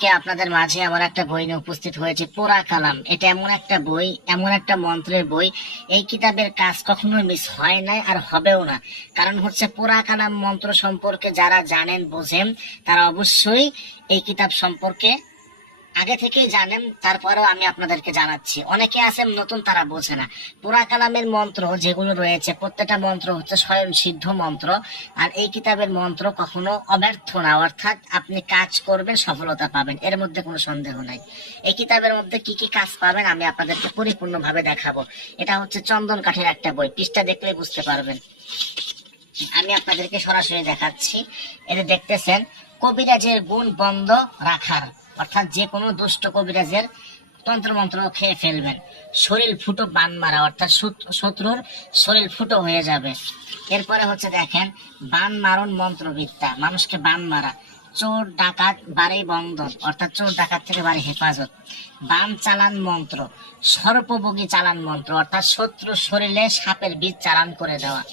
আজকে আপনাদের মাঝে এমন একটা বই নিয়ে উপস্থিত হয়েছে, পোড়া কালাম। এটা এমন একটা বই, এমন একটা মন্ত্রের বই, এই কিতাবের কাজ কখনো মিস হয় নাই আর হবেও না। কারণ হচ্ছে পোড়া কালাম মন্ত্র সম্পর্কে যারা জানেন বোঝেন তারা অবশ্যই এই কিতাব সম্পর্কে আগে থেকেই জানেন, তারপরেও আমি আপনাদেরকে জানাচ্ছি। অনেকে আছেন নতুন, তারা বোঝে না। পুরা কালামের মন্ত্র যেগুলো রয়েছে প্রত্যেকটা মন্ত্র হচ্ছে স্বয়ং সিদ্ধ মন্ত্র। আর এই কিতাবের মন্ত্র কখনো অব্যর্থ না, অর্থাৎ আপনি কাজ করবেন সফলতা পাবেন, এর মধ্যে কোনো সন্দেহ নাই। এই কিতাবের মধ্যে কি কি কাজ পাবেন আমি আপনাদেরকে পরিপূর্ণভাবে দেখাবো। এটা হচ্ছে চন্দন কাঠের একটা বই, পৃষ্ঠা দেখলে বুঝতে পারবেন। আমি আপনাদেরকে সরাসরি দেখাচ্ছি। এটা দেখতেছেন, কবিরাজের গুণ বন্ধ রাখার, অর্থাৎ যে কোনো দুষ্ট কবিরাজের তন্ত্রমন্ত্র খেয়ে ফেলবেন। শরীর ফুটো বান মারা, অর্থাৎ শত্রুর শরীর ফুটো হয়ে যাবে। এরপরে হচ্ছে দেখেন, বান মারণ মন্ত্রবিদ্যা, মানুষকে বান মারা। চোর ডাকাত বাড়ি বন্ধন, অর্থাৎ চোর ডাকাত থেকে বাড়ি হেফাজত। বান চালান মন্ত্র, সর্পভোগী চালান মন্ত্র, অর্থাৎ শত্রুর শরীরে সাপের বীজ চালান করে দেওয়া।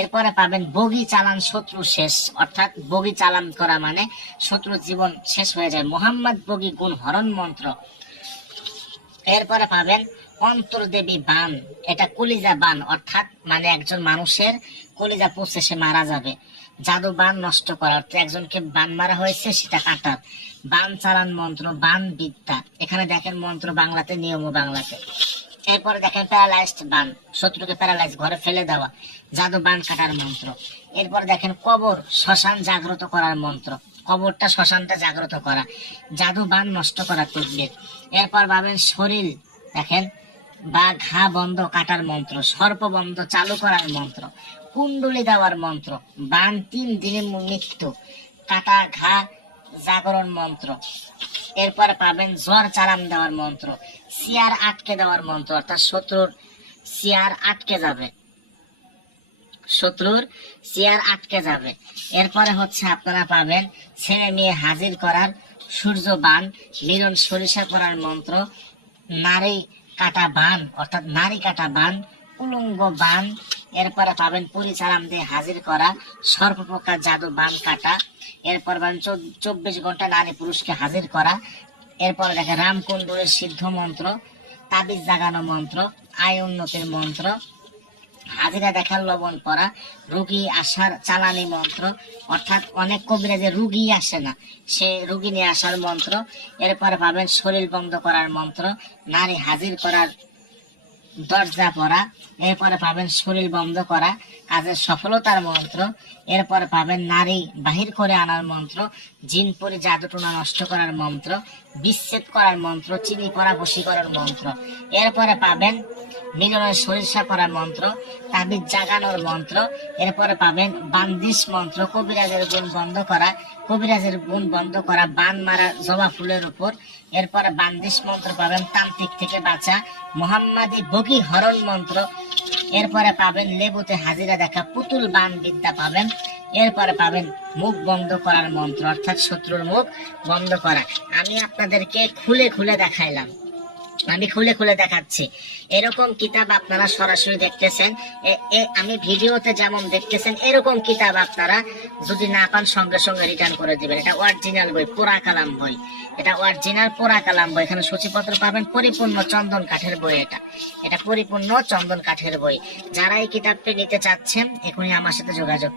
এরপরে পাবেন বগি চালান শত্রু শেষ, অর্থাৎ বগি চালান করা মানে শত্রুর জীবন শেষ হয়ে যায়। মোহাম্মদ বগি গুণ হরণ মন্ত্র। এরপরে পাবেন অন্তর্দেবী বান, এটা কলিজা বান, অর্থাৎ মানে একজন মানুষের কলিজা পচে সে মারা যাবে। জাদু বান নষ্ট করা, অর্থাৎ একজনকে বান মারা হয়েছে সেটা কাটার। বান চালান মন্ত্র, বান বিদ্যা, এখানে দেখেন মন্ত্র বাংলাতে, নিয়ম বাংলাতে। এরপরে দেখেন প্যারালাইজড বান, শত্রুকে প্যারালাইজ ঘরে ফেলে দেওয়া, জাদু বান কাটার মন্ত্র। এরপর দেখেন কবর শ্মশান জাগ্রত করার মন্ত্র, কবরটা শ্মশানটা জাগ্রত করা, জাদু বান নষ্ট করা তদবির। এরপর পাবেন শরীর, দেখেন বা ঘা বন্ধ কাটার মন্ত্র, সর্প বন্ধ চালু করার মন্ত্র, কুণ্ডলি দেওয়ার মন্ত্র, বান 3 দিনের মৃত্যু, কাটা ঘা জাগরণ মন্ত্র। এরপরে পাবেন জ্বর চালান দেওয়ার মন্ত্র, সিয়ার আটকে দেওয়ার মন্ত্র, অর্থাৎ শত্রুর সিয়ার আটকে যাবে, শত্রুর সিয়ার আটকে যাবে। এরপরে হচ্ছে আপনারা পাবেন ছেলে মেয়ে হাজির করার সূর্য বান, মিলন সরিষা করার মন্ত্র, নারী কাটা বান, অর্থাৎ নারী কাটা বান, উলঙ্গ বান। এরপরে পাবেন পরিচালাম দিয়ে হাজির করা সর্বপ্রকার জাদু বান কাটা। এরপর পাবেন 24 ঘন্টা নারী পুরুষকে হাজির করা। এরপরে দেখেন রামকুণ্ডলের সিদ্ধ মন্ত্র, তাবিজ জাগানো মন্ত্র, আয় উন্নতির মন্ত্র, হাজিরা দেখার লবণ পড়া, রুগী আসার চালানি মন্ত্র, অর্থাৎ অনেক কবিরাজে রুগী আসে না, সে রুগী নিয়ে আসার মন্ত্র। এরপরে পাবেন শরীর বন্ধ করার মন্ত্র, নারী হাজির করার দরজা পড়া। এরপরে পাবেন শরীর বন্ধ করা, কাজের সফলতার মন্ত্র। এরপরে পাবেন নারী বাহির করে আনার মন্ত্র, জিন পরি জাদুটোনা নষ্ট করার মন্ত্র, বিচ্ছেদ করার মন্ত্র, চিনি পরা বশী করার মন্ত্র। এরপরে পাবেন মিলনের সরিষা করার মন্ত্র, তাবিজ জাগানোর মন্ত্র। এরপরে পাবেন বান্দিশ মন্ত্র, কবিরাজের গুণ বন্ধ করা, কবিরাজের গুণ বন্ধ করা, বান মারা জবা ফুলের উপর। এরপরে বান্দিশ মন্ত্র পাবেন তান্ত্রিক থেকে বাঁচা, মোহাম্মদী বগি হরণ মন্ত্র। এরপরে পাবেন লেবুতে হাজিরা দেখা পুতুল বান বিদ্যা পাবেন। এরপরে পাবেন মুখ বন্ধ করার মন্ত্র, অর্থাৎ শত্রুর মুখ বন্ধ করা। আমি আপনাদেরকে খুলে খুলে দেখাইলাম, আমি খুলে খুলে দেখাচ্ছি। এরকম কিতাব আপনারা সরাসরি দেখতেছেন, আমি ভিডিওতে যেমন দেখতেছেন এরকম কিতাব আপনারা যদি না পান সঙ্গে সঙ্গে রিটার্ন করে দিবেন। এটা অরিজিনাল বই, পোড়া কালাম বই, এটা অরিজিনাল পোড়া কালাম বই। এখানে সূচিপত্র পাবেন, পরিপূর্ণ চন্দন কাঠের বই। এটা পরিপূর্ণ চন্দন কাঠের বই। যারা এই কিতাবটি নিতে চাচ্ছেন এখনই আমার সাথে যোগাযোগ